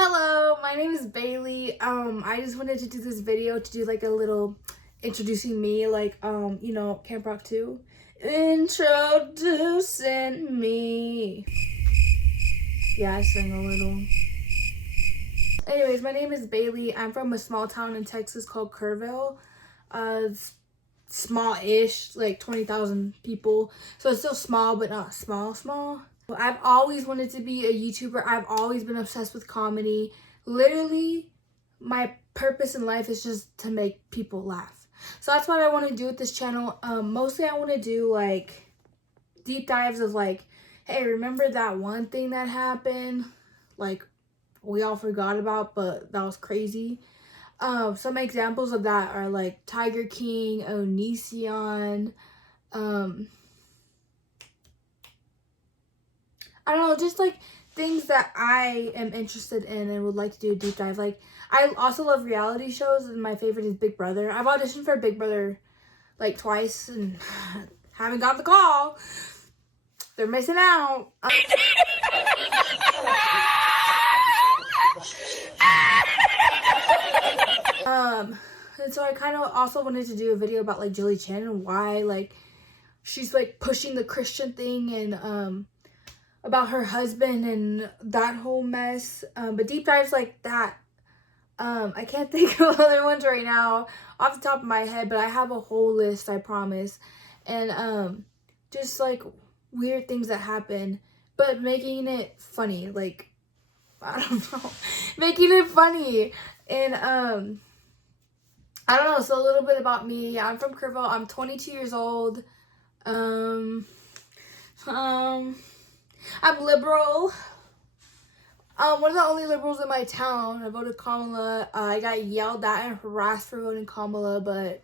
Hello, my name is Bailey. I just wanted to do this video to do like a little introducing me, like Camp Rock 2. Introducing me. Yeah, I sing a little. Anyways, my name is Bailey. I'm from a small town in Texas called Kerrville. It's small-ish, like 20,000 people. So it's still small, but not small. I've always wanted to be a YouTuber. I've always been obsessed with comedy. Literally, my purpose in life is just to make people laugh. So that's what I want to do with this channel. Mostly I want to do like deep dives of like, hey, remember that one thing that happened? Like we all forgot about, but that was crazy. Some examples of that are like Tiger King, Onision, I don't know, just like things that I am interested in and would like to do a deep dive. Like, I also love reality shows, and my favorite is Big Brother. I've auditioned for Big Brother like twice and haven't got the call. They're missing out. And so I kind of also wanted to do a video about like Julie Chen and why like she's like pushing the Christian thing and about her husband and that whole mess. But deep dives like that, I can't think of other ones right now off the top of my head, but I have a whole list, I promise. And just like weird things that happen, but making it funny, like I don't know, making it funny. And I don't know, so a little bit about me. I'm from Kerrville. I'm 22 years old. I'm liberal. One of the only liberals in my town. I voted Kamala. I got yelled at and harassed for voting Kamala, but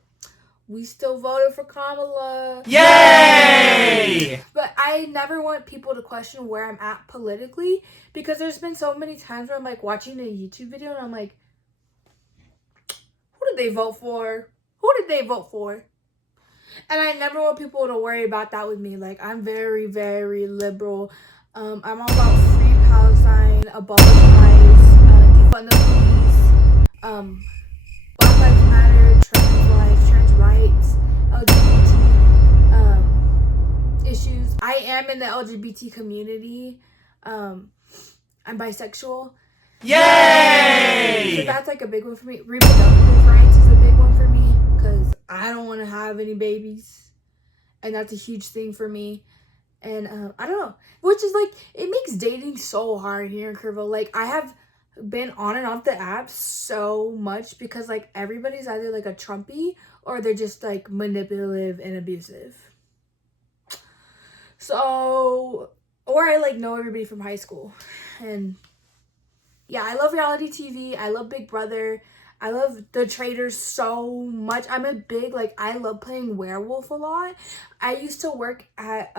we still voted for Kamala. Yay! But I never want people to question where I'm at politically, because there's been so many times where I'm like watching a YouTube video and I'm like, who did they vote for? Who did they vote for? And I never want people to worry about that with me. Like, I'm very, very liberal. I'm all about free Palestine, abolish ICE, defund the police, Black Lives Matter, trans lives, trans rights, LGBT issues. I am in the LGBT community. I'm bisexual. Yay! So that's like a big one for me. Reproductive rights is a big one for me because I don't want to have any babies, and that's a huge thing for me. And I don't know, which is like, it makes dating so hard here in Kerrville. Like, I have been on and off the app so much because like everybody's either like a Trumpy or they're just like manipulative and abusive. So, or I like know everybody from high school. And yeah, I love reality TV. I love Big Brother. I love The Traitors so much. I'm a big, like, I love playing werewolf a lot. I used to work at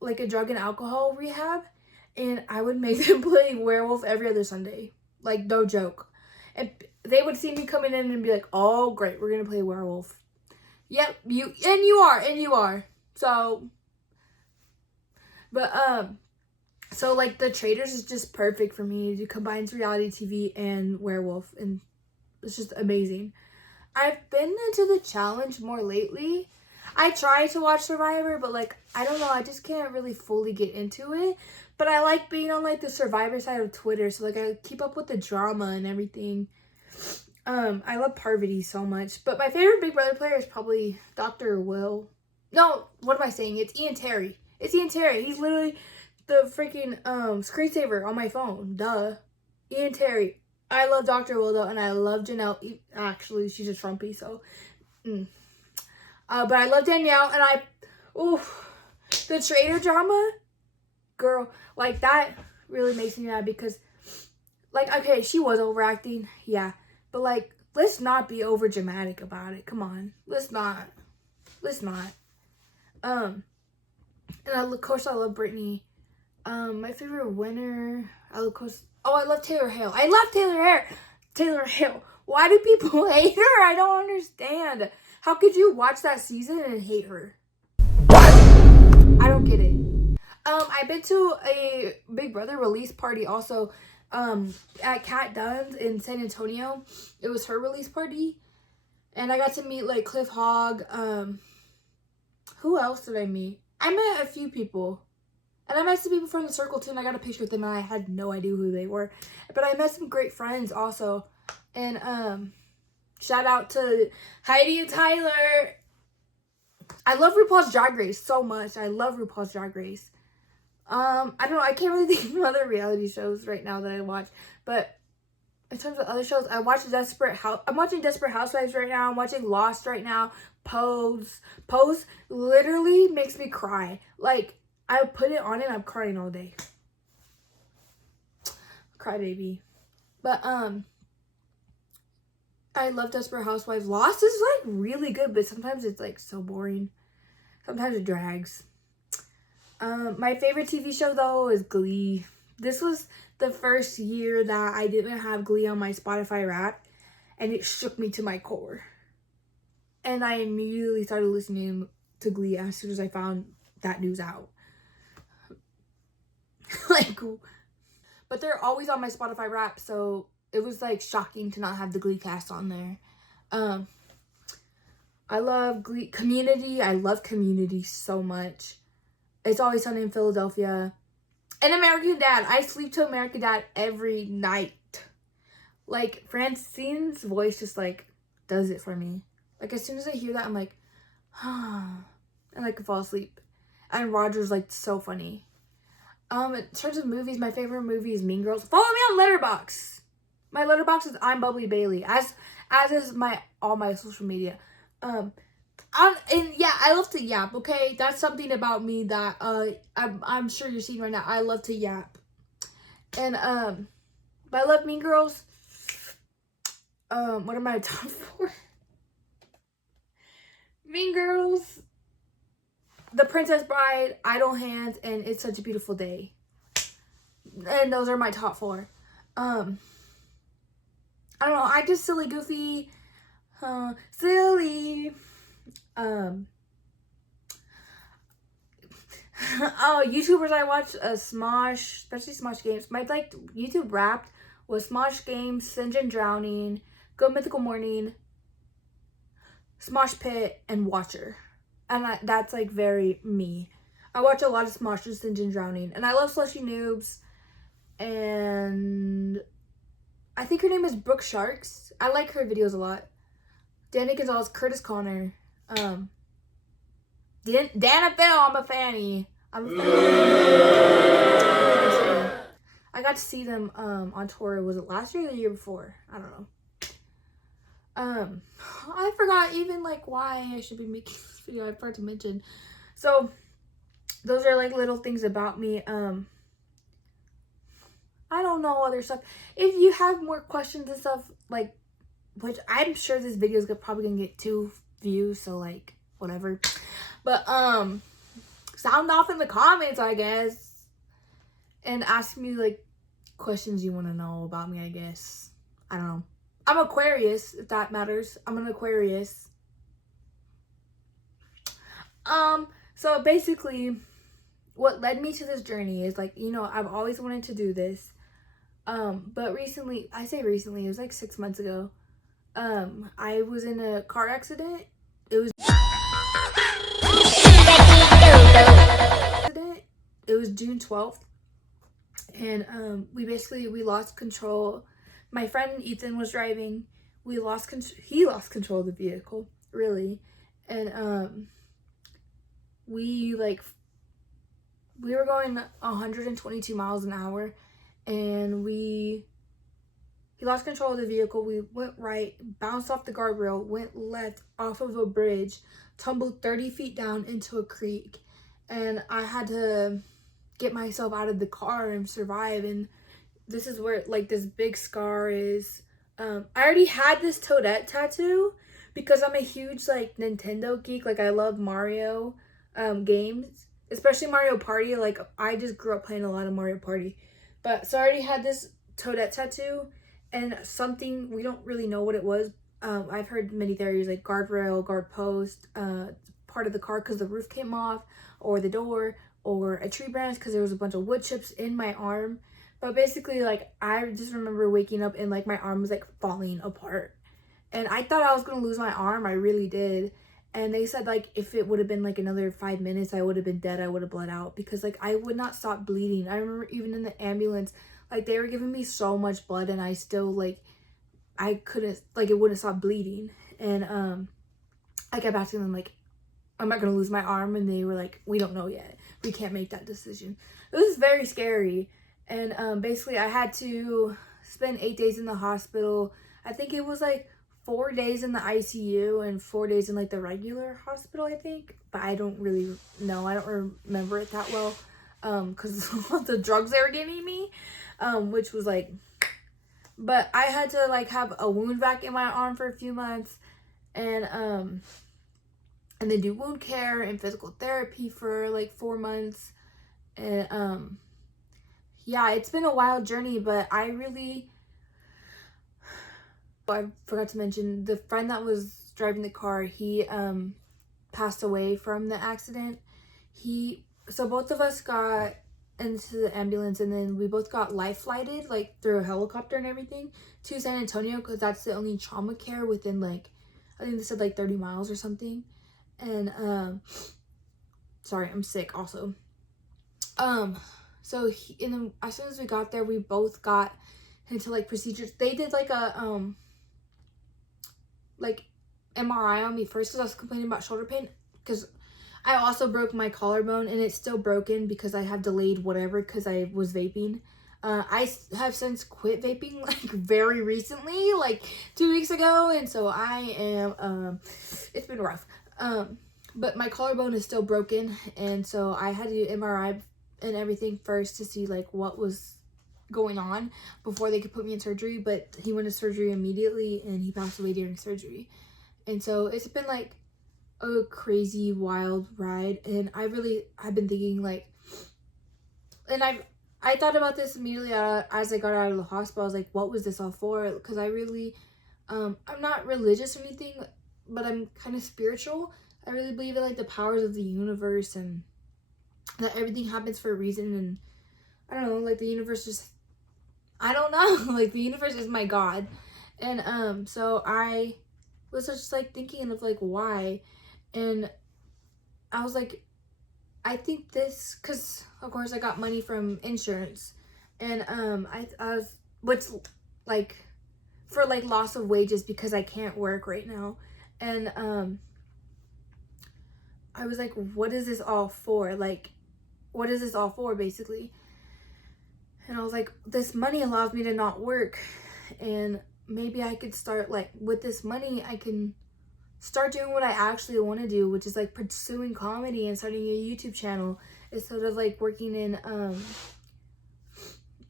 like a drug and alcohol rehab, and I would make them play werewolf every other Sunday. Like, no joke. And they would see me coming in and be like, oh great, we're gonna play werewolf. Yep, you are. So, but so like The Traitors is just perfect for me. It combines reality TV and werewolf, and it's just amazing. I've been into the challenge more lately. I try to watch Survivor, but like, I don't know, I just can't really fully get into it. But I like being on like the Survivor side of Twitter, so like I keep up with the drama and everything. I love Parvati so much. But my favorite Big Brother player is probably Dr. Will. No, what am I saying? It's Ian Terry. It's Ian Terry. He's literally the freaking screensaver on my phone. Duh. Ian Terry. I love Dr. Will though, and I love Janelle. Actually, she's a Trumpy, so. But I love Danielle, and the traitor drama, girl, like that really makes me mad because, like, okay, she was overacting, yeah, but like, let's not be over dramatic about it. Come on, let's not. And of course, I love Brittany. My favorite winner, I love Taylor Hale. Taylor Hale. Why do people hate her? I don't understand. How could you watch that season and hate her? I don't get it. I've been to a Big Brother release party also. at Kat Dunn's in San Antonio. It was her release party. And I got to meet like Cliff Hogg. Who else did I meet? I met a few people. And I met some people from the circle too, and I got a picture with them, and I had no idea who they were. But I met some great friends also. And shout out to Heidi and Tyler. I love RuPaul's Drag Race so much. I love RuPaul's Drag Race. I don't know. I can't really think of other reality shows right now that I watch. But in terms of other shows, I'm watching Desperate Housewives right now. I'm watching Lost right now. Pose literally makes me cry. Like, I put it on and I'm crying all day. Cry baby. But I love Desperate Housewives. Lost is like really good, but sometimes it's like so boring. Sometimes it drags. My favorite TV show though is Glee. This was the first year that I didn't have Glee on my Spotify Wrapped, and it shook me to my core. And I immediately started listening to Glee as soon as I found that news out. Like, but they're always on my Spotify Wrapped, so it was like shocking to not have the Glee cast on there. I love Glee. Community. I love Community so much. It's Always Sunny in Philadelphia. And American Dad. I sleep to American Dad every night. Like, Francine's voice just like does it for me. Like, as soon as I hear that, I'm like, and I can fall asleep. And Roger's like so funny. In terms of movies, my favorite movie is Mean Girls. Follow me on Letterboxd. My Letterboxd is I'm Bubbly Bailey, as is all my social media. And yeah, I love to yap. Okay, that's something about me that I'm sure you're seeing right now. I love to yap, and but I love Mean Girls. What are my top 4? Mean Girls, The Princess Bride, Idle Hands, and It's Such a Beautiful Day. And those are my top 4. I don't know. I just silly goofy, silly. Oh, YouTubers I watch, Smosh, especially Smosh Games. My like YouTube Wrapped was Smosh Games, Sinjin Drowning, Good Mythical Morning, Smosh Pit, and Watcher. And that's like very me. I watch a lot of Smosh and Sinjin Drowning, and I love Slushy Noobs. And I think her name is Brooke Sharks. I like her videos a lot. Danny Gonzalez, Curtis Connor, Dana Phil, I'm a fanny. I got to see them on tour. Was it last year or the year before? I don't know. I forgot even like why I should be making this video. I forgot to mention. So those are like little things about me. I don't know other stuff. If you have more questions and stuff, like, which I'm sure this video is probably gonna get 2 views, so like whatever. But sound off in the comments, I guess, and ask me like questions you want to know about me. I guess, I don't know. I'm Aquarius, if that matters. I'm an Aquarius. So basically what led me to this journey is like, you know, I've always wanted to do this. But recently, I say recently, it was like 6 months ago. I was in a car accident. It was June 12th. And we lost control. My friend Ethan was driving. He lost control of the vehicle, really. And we were going 122 miles an hour, and he lost control of the vehicle. We went right, bounced off the guardrail, went left off of a bridge, tumbled 30 feet down into a creek, and I had to get myself out of the car and survive. And this is where like this big scar is. I already had this Toadette tattoo because I'm a huge like Nintendo geek. Like, I love Mario games, especially Mario Party. Like, I just grew up playing a lot of Mario Party. But so I already had this Toadette tattoo, and something, we don't really know what it was. I've heard many theories, like guardrail, guard post, part of the car because the roof came off, or the door, or a tree branch because there was a bunch of wood chips in my arm. But basically, like, I just remember waking up and, like, my arm was, like, falling apart. And I thought I was going to lose my arm. I really did. And they said, like, if it would have been, like, another 5 minutes, I would have been dead. I would have bled out. Because, like, I would not stop bleeding. I remember even in the ambulance, like, they were giving me so much blood. And I still, like, I couldn't, like, it wouldn't stop bleeding. And, I kept asking them, like, am I going to lose my arm? And they were like, we don't know yet. We can't make that decision. It was very scary. And basically, I had to spend 8 days in the hospital. I think it was like 4 days in the ICU and 4 days in like the regular hospital, I think. But I don't really know. I don't remember it that well because of the drugs they were giving me, which was like, but I had to like have a wound vac in my arm for a few months and then do wound care and physical therapy for like 4 months. And yeah, it's been a wild journey, but I forgot to mention the friend that was driving the car, he passed away from the accident. So both of us got into the ambulance, and then we both got life flighted like through a helicopter and everything to San Antonio, because that's the only trauma care within, like, I think they said like 30 miles or something. And sorry, I'm sick also. So as soon as we got there, we both got into like procedures. They did like a like MRI on me first because I was complaining about shoulder pain, because I also broke my collarbone and it's still broken because I have delayed whatever because I was vaping. I have since quit vaping like very recently, like 2 weeks ago, and so I am it's been rough. But my collarbone is still broken, and so I had to do MRI and everything first to see like what was going on before they could put me in surgery. But he went to surgery immediately and he passed away during surgery. And so it's been like a crazy wild ride, and I've been thinking like, and I thought about this immediately as I got out of the hospital. I was like, what was this all for? Because I really I'm not religious or anything, but I'm kind of spiritual. I really believe in like the powers of the universe and that everything happens for a reason. And I don't know, like the universe just, I don't know, like the universe is my God. And so I was just like thinking of like why, and I was like, I think this, because of course I got money from insurance, and I was, what's like for like loss of wages because I can't work right now. And I was like, what is this all for? Like, what is this all for, basically? And I was like, this money allows me to not work, and maybe I could start, like, with this money I can start doing what I actually want to do, which is like pursuing comedy and starting a YouTube channel instead of like working in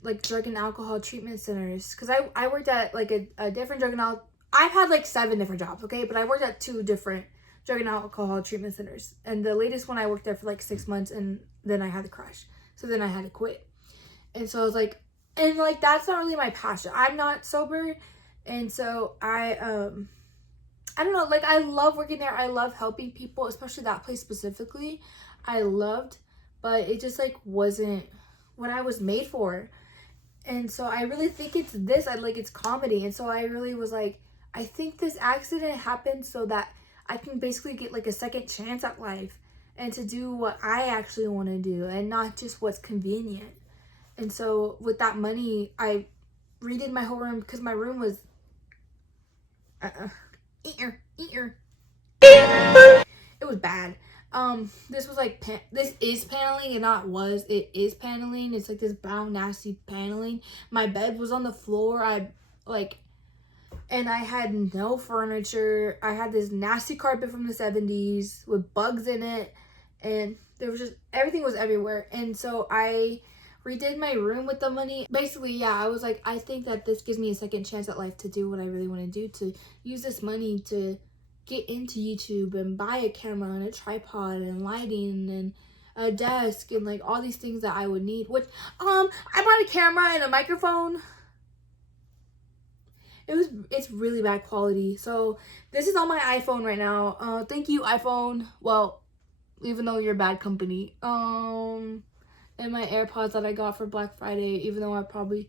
like drug and alcohol treatment centers. Because I worked at like a different drug and alcohol, I've had like 7 different jobs, okay, but I worked at 2 different drug and alcohol treatment centers, and the latest one I worked there for like 6 months, and then I had to crash, so then I had to quit. And so I was like, and like that's not really my passion. I'm not sober, and so I don't know, like I love working there. I love helping people, especially that place specifically. I loved, but it just like wasn't what I was made for. And so I really think it's this, it's comedy. And so I really was like, I think this accident happened so that I can basically get like a second chance at life and to do what I actually want to do and not just what's convenient. And so with that money, I redid my whole room because my room was it was bad. This was like this is paneling and not was. It is paneling. It's like this brown nasty paneling. My bed was on the floor. And I had no furniture. I had this nasty carpet from the 70s with bugs in it, and there was just everything was everywhere. And so I redid my room with the money. Basically, yeah, I was like, I think that this gives me a second chance at life to do what I really want to do, to use this money to get into YouTube and buy a camera and a tripod and lighting and a desk and like all these things that I would need. Which I bought a camera and a microphone. It's really bad quality. So this is on my iPhone right now. Thank you, iPhone. Well, even though you're a bad company. and my AirPods that I got for Black Friday, even though I probably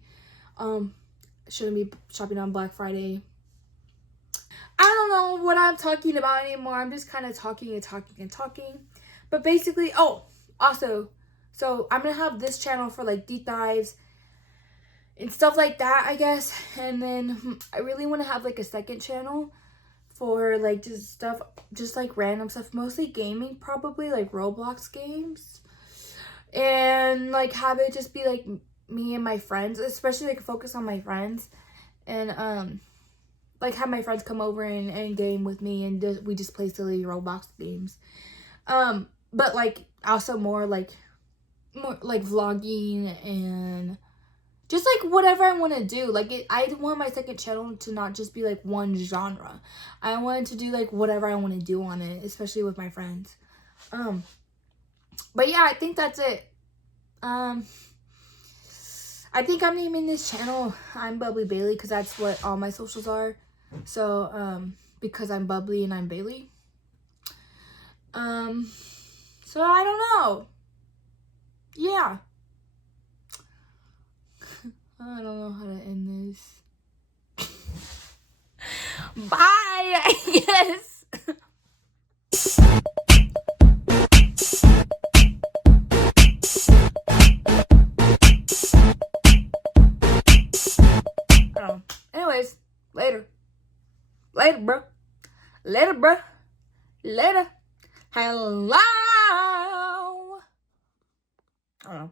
shouldn't be shopping on Black Friday. I don't know what I'm talking about anymore. I'm just kind of talking and talking and talking. But basically, oh, also, so I'm going to have this channel for like deep dives and stuff like that, I guess. And then I really want to have like a second channel for like just stuff, just like random stuff, mostly gaming, probably like Roblox games. And like have it just be like me and my friends, especially like focus on my friends. And like have my friends come over and game with me, and we just play silly Roblox games. But like also more like vlogging and just like whatever I want to do. Like I want my second channel to not just be like one genre. I wanted to do like whatever I want to do on it, especially with my friends. But yeah, I think that's it. I think I'm naming this channel I'm Bubbly Bailey because that's what all my socials are. So, because I'm bubbly and I'm Bailey. So I don't know. Yeah. I don't know how to end this. Bye, I guess. Anyways, later. Later, bro. Later, bro. Later. Hello. I don't know.